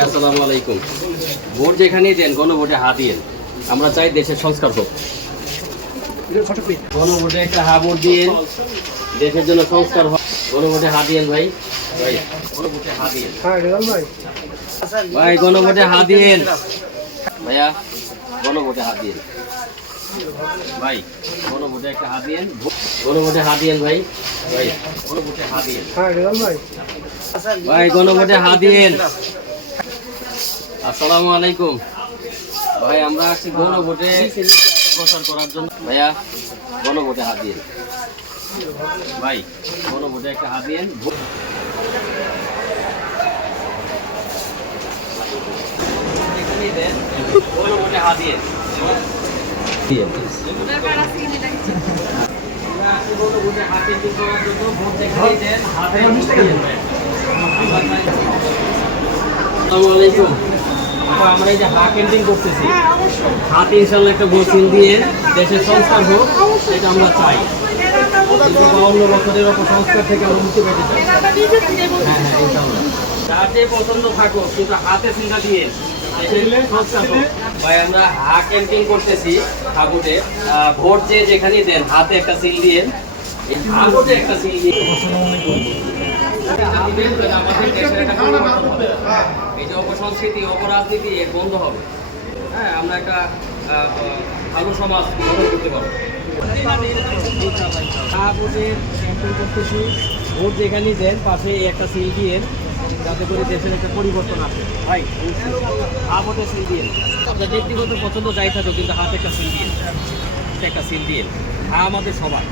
আসসালামু আলাইকুম। ভোট যেখানেই দেন গণভোটে হাত দিয়েন। আমরা চাই দেশের সংস্কার হোক। গণভোটে একটা হা ভোট দিয়েন, দেশের জন্য সংস্কার হোক। গণভোটে হাত দিয়েন ভাই। ভাই গণভোটে হাত দিয়েন। ভাই গণভোটে হাত দিয়েন। ভাইয়া গণভোটে হাত দিয়েন। ভাই গণভোটে একটা হাত দিয়েন। গণভোটে হাত দিয়েন ভাই। ভাই গণভোটে হাত দিয়েন। ভাই গণভোটে হাত দিয়েন। আসসালামু আলাইকুম। ভাই আমরা আসছি গণভোটে প্রচার করার জন্য। ভাইয়া গণভোটে হাত দিয়েন। ভাই গণভোটে একটা হাত দিয়েন। গণভোটে হাত দিয়েন। গণভোটে হাতে দিন করার জন্য ভোট যেখানেই দেন হাতে দিন। আসসালামু আলাইকুম। আমরা এই যে হাত পেন্টিং করতেছি, হাতে ইনশাল্লাহ একটা গোসিল দিয়ে দেশের সংস্কার হোক, এটা আমরা চাই। 52 বছরের অপসংস্কার থেকে আমরা মুক্তি পেতে চাই। হ্যাঁ ইনশাল্লাহ যাতে পছন্দ থাকুক, কিন্তু হাতে চিন্তা দিয়ে দেশের সংস্কার হোক। ভাই আমরা হাত পেন্টিং করতেছি ঠাকুরে। ভোট যে যেখানেই দেন হাতে একটা সিল দিয়ে, হাতে একটা সিল দিয়ে আমাদের দেশের একটা পরিবর্তন হবে। এই যে অপসংস্কৃতি অপরাজনীতি এর বন্ধ হবে। হ্যাঁ আমরা একটা ভালো সমাজ গঠন করতে পারবো। করতেছি ভোট যেখানেই দেন পাশে একটা সিল দিয়ে, যাতে করে দেশের একটা পরিবর্তন আসে। ভাই হাতে সিল দিয়ে আপনার ব্যক্তিগত পছন্দ যাই থাকুক, কিন্তু হাতে একটা সিল দিয়ে, একটা সিল দিয়ে আমাদের সবার।